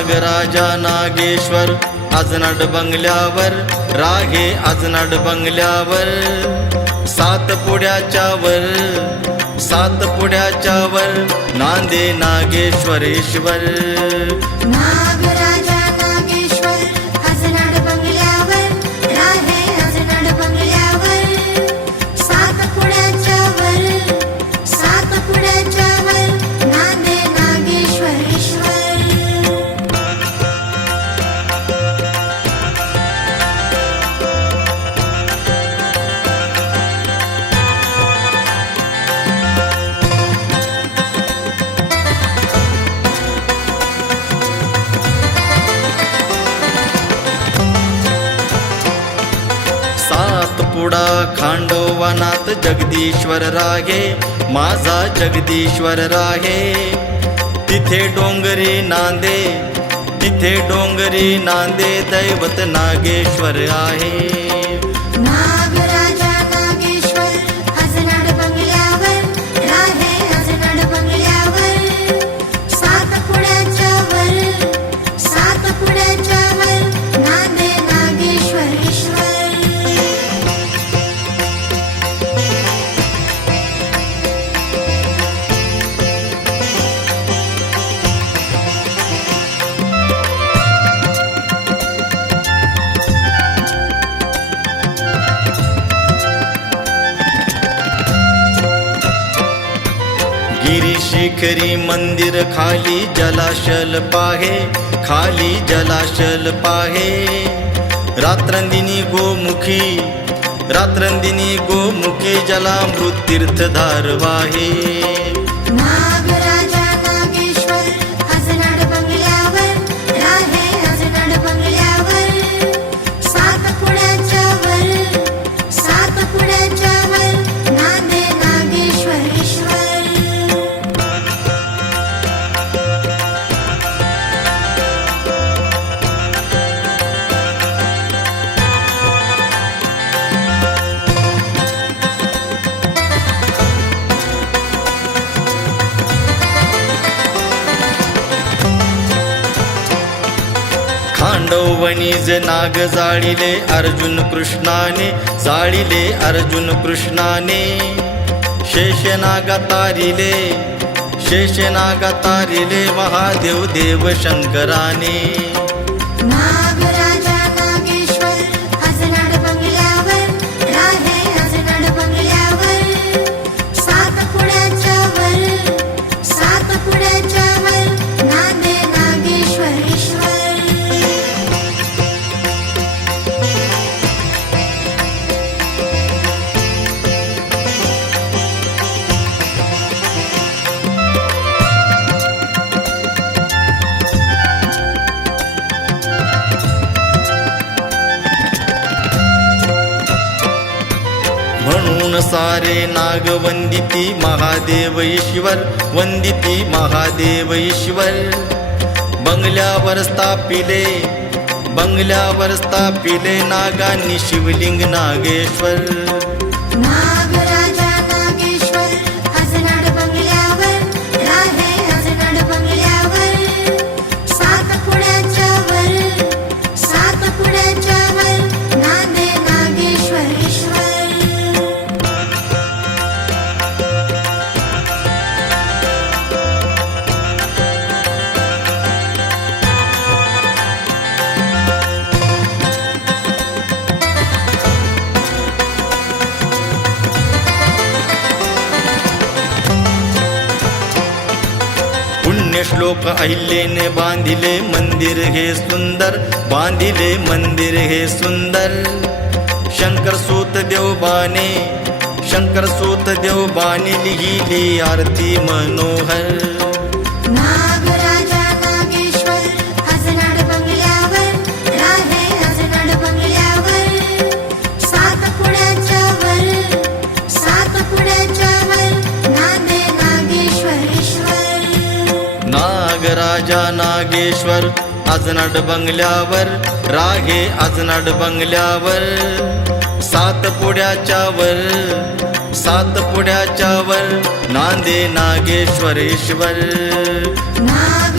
नागराजा नागेश्वर अजनाड बंगल्यावर रागे अजनाड बंगल्यावर सात पुड्याच्या वर सात पुड्याच्या वर नांदे नागेश्वरेश्वर ना सात पुडा खांडोवनात जगदीश्वर राहे माझा जगदीश्वर राहे तिथे डोंगरी नांदे तिथे डोंगरी नांदे दैवत नागेश्वर आहे. शिखरी मंदिर खाली जलाशल पाहे खाली जलाशल पाहे। रात्रंदिनी गोमुखी रात्रंदिनी गोमुखी जलामृत तीर्थधार वाहे। खांडवणीज नाग जाळिले अर्जुन कृष्णाने जाळिले अर्जुन कृष्णाने. शेषनागा तारिले शेषनागा तारिले महादेव देव शंकराने म्हणून सारे नाग वंदिती महादेव ईश्वर वंदिती महादेव ईश्वर. बंगल्यावर स्थापिले बंगल्यावर स्थापिले नागांनी शिवलिंग नागेश्वर. पुण्यश्लोक अहिल्याने बांधिले मंदिर हे सुंदर बांधिले मंदिर हे सुंदर। शंकर सूत देवबाने शंकर सूत देवबाने लिहिली आरती मनोहर। नागराजा नागेश्वर अजनड बंगल्यावर. रागे अजनड बंगल्यावर. सात पुड्याच्या वर सात पुड्याच्या वर नांदे नागेश्वरेश्वर ना